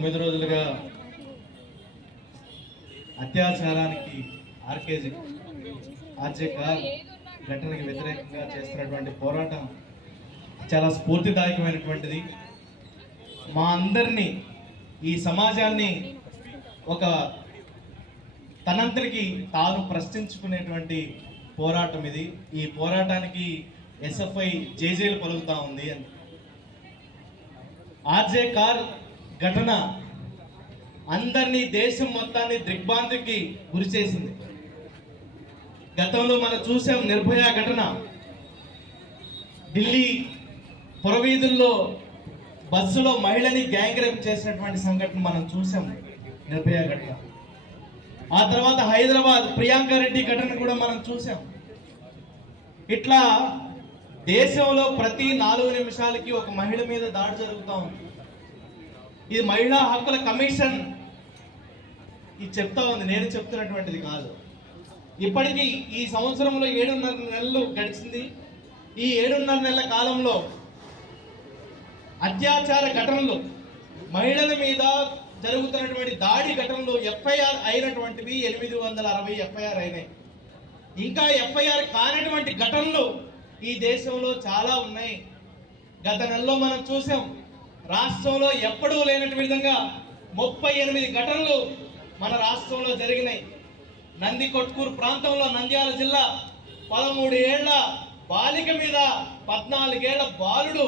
తొమ్మిది రోజులుగా అత్యాచారానికి ఆర్కేజీ ఆర్జేక ఘటనకి వ్యతిరేకంగా చేస్తున్నటువంటి పోరాటం చాలా స్ఫూర్తిదాయకమైనటువంటిది. మా అందరినీ ఈ సమాజాన్ని ఒక తనంతటికి తాను ప్రశ్నించుకునేటువంటి పోరాటం ఇది. ఈ పోరాటానికి ఎస్ఎఫ్ఐ జేజేలు పలుకుతా ఉంది అని. ఆర్జే కార్ ఘటన అందరినీ దేశం మొత్తాన్ని దిగ్భ్రాంతికి గురి చేసింది. గతంలో మనం చూసాం నిర్భయ ఘటన. ఢిల్లీ పురవీధుల్లో బస్సులో మహిళని గ్యాంగ్ రేప్ చేసినటువంటి సంఘటన మనం చూసాం నిర్భయ ఘటన. ఆ తర్వాత హైదరాబాద్ ప్రియాంక రెడ్డి ఘటన కూడా మనం చూసాం. ఇట్లా దేశంలో ప్రతి నాలుగు నిమిషాలకి ఒక మహిళ మీద దాడి జరుగుతూ ఉంది. ఇది మహిళా హక్కుల కమిషన్. ఇది చెప్తా ఉంది నేను చెప్తున్నటువంటిది కాదు. ఇప్పటికీ ఈ సంవత్సరంలో ఏడున్నర నెలలు గడిచింది. ఈ ఏడున్నర నెలల కాలంలో అత్యాచార ఘటనలు మహిళల మీద జరుగుతున్నటువంటి దాడి ఘటనలు ఎఫ్ఐఆర్ అయినటువంటివి ఎనిమిది వందల అరవై ఎఫ్ఐఆర్ అయినాయి. ఇంకా ఎఫ్ఐఆర్ కానటువంటి ఘటనలు ఈ దేశంలో చాలా ఉన్నాయి. గత నెలలో మనం చూసాం రాష్ట్రంలో ఎప్పుడూ లేనటువంటి విధంగా ముప్పై ఎనిమిది ఘటనలు మన రాష్ట్రంలో జరిగినాయి. నంది కొట్కూరు ప్రాంతంలో నంద్యాల జిల్లా పదమూడు ఏళ్ళ బాలిక మీద పద్నాలుగేళ్ళ బాలుడు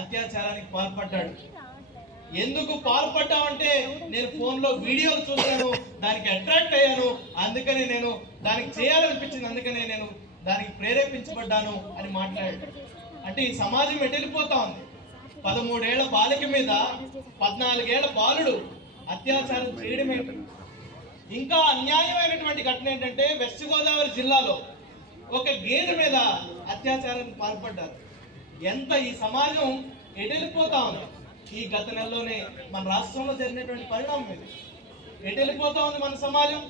అత్యాచారానికి పాల్పడ్డాడు. ఎందుకు పాల్పడ్డామంటే నేను ఫోన్లో వీడియోలు చూశాను దానికి అట్రాక్ట్ అయ్యాను అందుకని నేను దానికి చేయాలనిపించింది అందుకనే నేను దానికి ప్రేరేపించబడ్డాను అని మాట్లాడాడు. అంటే ఈ సమాజం ఎటు వెళ్ళిపోతా ఉంది? పదమూడేళ్ళ బాలిక మీద పద్నాలుగేళ్ళ బాలుడు అత్యాచారం చేయడమే ఇంకా అన్యాయమైనటువంటి ఘటన ఏంటంటే వెస్ట్ గోదావరి జిల్లాలో ఒక గేదె మీద అత్యాచారానికి పాల్పడ్డారు. ఎంత ఈ సమాజం ఎటెళ్ళిపోతా ఉంది? ఈ గత నెలలోనే మన రాష్ట్రంలో జరిగినటువంటి పరిణామం ఇది. ఎటెళ్ళిపోతా ఉంది మన సమాజం?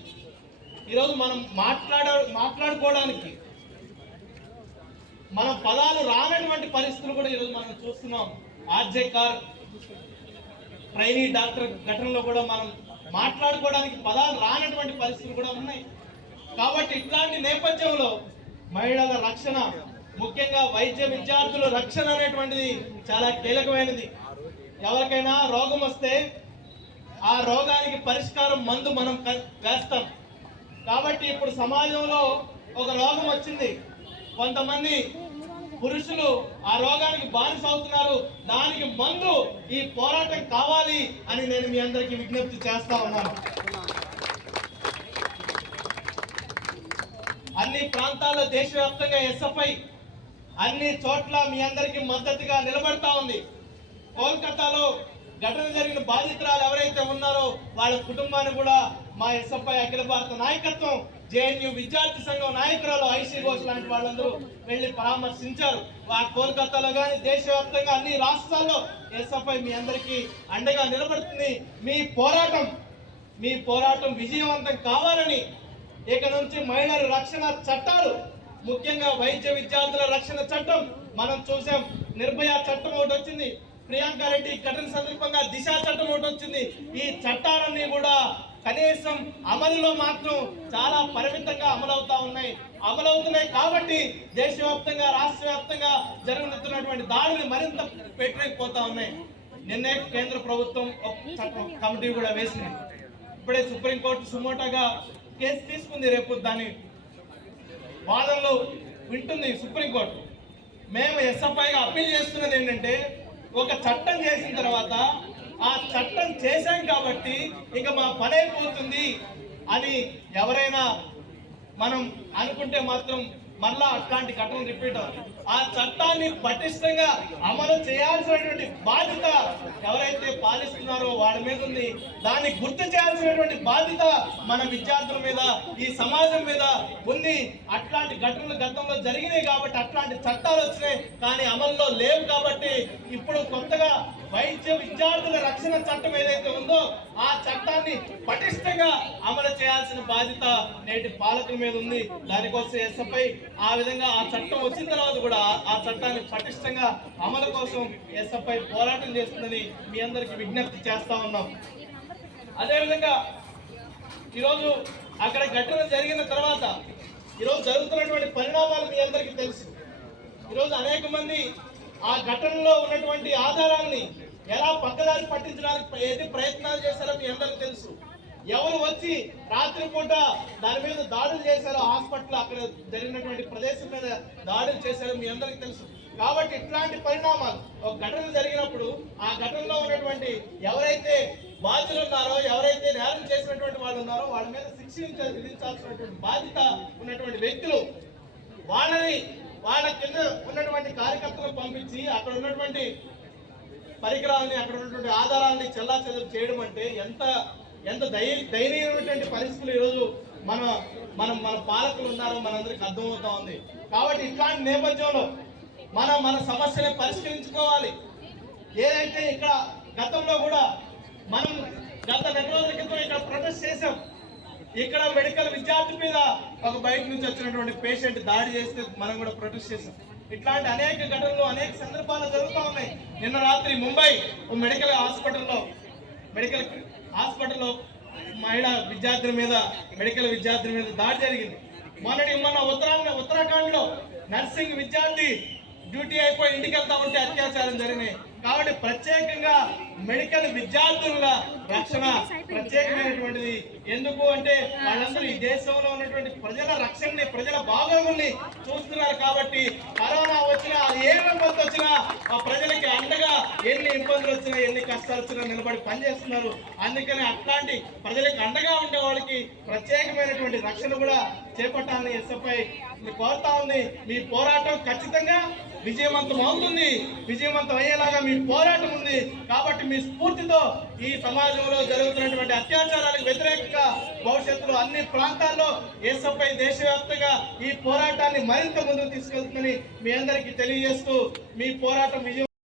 ఈరోజు మనం మాట్లాడ మాట్లాడుకోవడానికి మన పదాలు రానటువంటి పరిస్థితులు కూడా ఈరోజు మనం చూస్తున్నాం. ఆర్జే కార్ ట్రైనీ డాక్టర్ ఘటనలో కూడా మనం మాట్లాడుకోవడానికి పదాలు రానటువంటి పరిస్థితులు కూడా ఉన్నాయి. కాబట్టి ఇట్లాంటి నేపథ్యంలో మహిళల రక్షణ ముఖ్యంగా వైద్య విద్యార్థుల రక్షణ అనేటువంటిది చాలా కీలకమైనది. ఎవరికైనా రోగం వస్తే ఆ రోగానికి పరిష్కారం మందు మనం వేస్తాం. కాబట్టి ఇప్పుడు సమాజంలో ఒక రోగం వచ్చింది. కొంతమంది పురుషులు ఆ రోగానికి బానిస అవుతున్నారు. దానికి మందు ఈ పోరాటం కావాలి అని నేను మీ అందరికీ విజ్ఞప్తి చేస్తా ఉన్నాను. అన్ని ప్రాంతాల్లో దేశవ్యాప్తంగా ఎస్ఎఫ్ఐ అన్ని చోట్ల మీ అందరికీ మద్దతుగా నిలబడతా ఉంది. కోల్కతాలో ఘటన జరిగిన బాధితురాలు ఎవరైతే ఉన్నారో వాళ్ళ కుటుంబాన్ని కూడా మా ఎస్ఎఫ్ఐ అఖిల భారత నాయకత్వం జేఎన్యూ విద్యార్థి సంఘం నాయకురాలు ఐసీ ఘోష్ లాంటి వాళ్ళందరూ వెళ్ళి పరామర్శించారు. వారు కోల్కతాలో కానీ దేశవ్యాప్తంగా అన్ని రాష్ట్రాల్లో ఎస్ఎఫ్ఐ మీ అందరికీ అండగా నిలబడుతుంది. మీ పోరాటం మీ పోరాటం విజయవంతం కావాలని ఇక నుంచి మహిళల రక్షణ చట్టాలు ముఖ్యంగా వైద్య విద్యార్థుల రక్షణ చట్టం మనం చూసాం. నిర్భయ చట్టం ఒకటి వచ్చింది. ప్రియాంక రెడ్డి ఘటన సందర్భంగా దిశ చట్టం ఒకటి వచ్చింది. ఈ చట్టాలన్నీ కూడా కనీసం అమలులో మాత్రం చాలా పరిమితంగా అమలవుతా ఉన్నాయి. అమలవుతున్నాయి కాబట్టి దేశవ్యాప్తంగా రాష్ట్ర వ్యాప్తంగా జరుగుతున్నటువంటి దాడులు మరింత పెట్టలేకపోతా ఉన్నాయి. నిన్నే కేంద్ర ప్రభుత్వం ఒక కమిటీ కూడా వేసింది. ఇప్పుడే సుప్రీంకోర్టు సుమోటాగా కేసు తీసుకుంది రేపు దాని వాదనలు వింటుంది సుప్రీంకోర్టు. మేము ఎస్ఎఫ్ఐగా అప్పీల్ చేస్తున్నది ఏంటంటే ఒక చట్టం చేసిన తర్వాత ఆ చట్టం చేశాం కాబట్టి ఇక మా పని అయిపోతుంది అని ఎవరైనా మనం అనుకుంటే మాత్రం మళ్ళా అట్లాంటి ఘటన రిపీట్ అవుతుంది ఆ చట్టాన్ని పటిష్టంగా అమలు చేయాల్సినటువంటి బాధ్యత ఎవరైతే పాలిస్తున్నారో వాళ్ళ మీద ఉంది. దాన్ని గుర్తు చేయాల్సినటువంటి బాధ్యత మన విద్యార్థుల మీద ఈ సమాజం మీద ఉంది. అట్లాంటి ఘటనలు గతంలో జరిగినాయి కాబట్టి అట్లాంటి చట్టాలు వచ్చినాయి. కానీ అమల్లో లేవు కాబట్టి ఇప్పుడు కొత్తగా వైద్య విద్యార్థుల రక్షణ చట్టం ఏదైతే ఉందో ఆ చట్టాన్ని పటిష్టంగా అమలు చేయాల్సిన బాధ్యత నేటి పాలకుల మీద ఉంది. దానికోసం ఎస్ఎఫ్ఐ ఆ విధంగా ఆ చట్టం వచ్చిన తర్వాత కూడా ఆ- ఆ చట్టాన్ని పటిష్టంగా అమలు కోసం ఎస్ఎఫ్ఐ పోరాటం చేస్తుందని మీ అందరికి విజ్ఞప్తి చేస్తా ఉన్నాం. అదేవిధంగా ఈరోజు అక్కడ ఘటన జరిగిన తర్వాత ఈరోజు జరుగుతున్నటువంటి పరిణామాలు మీ అందరికీ తెలుసు. ఈరోజు అనేక మంది ఆ ఘటనలో ఉన్నటువంటి ఆధారాన్ని ఎలా పక్కదారి పట్టించడానికి ఏది ప్రయత్నాలు చేశారో మీ అందరికీ తెలుసు. ఎవరు వచ్చి రాత్రిపూట దాని మీద దాడులు చేశారో హాస్పిటల్ అక్కడ జరిగినటువంటి ప్రదేశం మీద దాడులు చేశారో మీ అందరికీ తెలుసు. కాబట్టి ఇట్లాంటి పరిణామాలు ఒక ఘటన జరిగినప్పుడు ఆ ఘటనలో ఉన్నటువంటి ఎవరైతే బాధ్యులు ఉన్నారో ఎవరైతే నేరం చేసినటువంటి వాళ్ళు ఉన్నారో వాళ్ళ మీద శిక్షించ విధించాల్సినటువంటి బాధ్యత ఉన్నటువంటి వ్యక్తులు వాళ్ళని వాళ్ళ కింద ఉన్నటువంటి కార్యకర్తలను పంపించి అక్కడ ఉన్నటువంటి పరికరాలని అక్కడ ఉన్నటువంటి ఆధారాలని చెల్లా చేయడం అంటే ఎంత ఎంత దయ దయనీయమైనటువంటి పరిస్థితులు ఈరోజు మన మనం మన పాలకులు ఉన్నారో మనందరికి అర్థమవుతా ఉంది. కాబట్టి ఇట్లాంటి నేపథ్యంలో మనం మన సమస్యని పరిష్కరించుకోవాలి. ఏదైతే ఇక్కడ గతంలో కూడా మనం గత నెల రోజుల క్రితం ఇక్కడ ప్రొటెస్ట్ చేసాం ఇక్కడ మెడికల్ విద్యార్థి మీద ఒక బయట నుంచి వచ్చినటువంటి పేషెంట్ దాడి చేస్తే మనం కూడా ప్రొటెస్ట్ చేసాం ఇట్లాంటి అనేక ఘటనలు అనేక సందర్భాలు జరుగుతూ ఉన్నాయి. నిన్న రాత్రి ముంబై ఓ మెడికల్ హాస్పిటల్లో మెడికల్ హాస్పిటల్లో మహిళా విద్యార్థుల మీద మెడికల్ విద్యార్థుల మీద దాడి జరిగింది. మొన్నటి మొన్న ఉత్తరాంధ్ర ఉత్తరాఖండ్లో నర్సింగ్ విద్యార్థి డ్యూటీ అయిపోయి ఇంటికి వెళ్తా ఉంటే అత్యాచారం జరిగినాయి. కాబట్టి ప్రత్యేకంగా మెడికల్ విద్యార్థుల రక్షణ ఉన్నటువంటిది. ఎందుకు అంటే వాళ్ళందరూ ఈ దేశంలో ఉన్నటువంటి ప్రజల రక్షణని ప్రజల బాగోగుల్ని చూస్తున్నారు కాబట్టి కరోనా వచ్చినా ఏ ఇబ్బంది వచ్చినా ఆ ప్రజలకి అండగా ఎన్ని ఇబ్బందులు వచ్చినా ఎన్ని కష్టాలు వచ్చినా నిలబడి పనిచేస్తున్నారు. అందుకని అట్లాంటి ప్రజలకు అండగా ఉండే వాళ్ళకి ప్రత్యేకమైనటువంటి రక్షణ కూడా చేపట్టాలని ఎస్ఎఫ్ఐ కోరుతా ఉంది. మీ పోరాటం ఖచ్చితంగా విజయవంతం అవుతుంది. విజయవంతం అయ్యేలాగా మీ పోరాటం ఉంది. కాబట్టి మీ స్ఫూర్తితో ఈ సమాజంలో జరుగుతున్నటువంటి అత్యాచారాలకు వ్యతిరేకంగా భవిష్యత్తులో అన్ని ప్రాంతాల్లో ఎస్ఎఫ్ఐ దేశవ్యాప్తంగా ఈ పోరాటాన్ని మరింత ముందుకు తీసుకెళ్తుందని మీ అందరికీ తెలియజేస్తూ మీ పోరాటం విజయం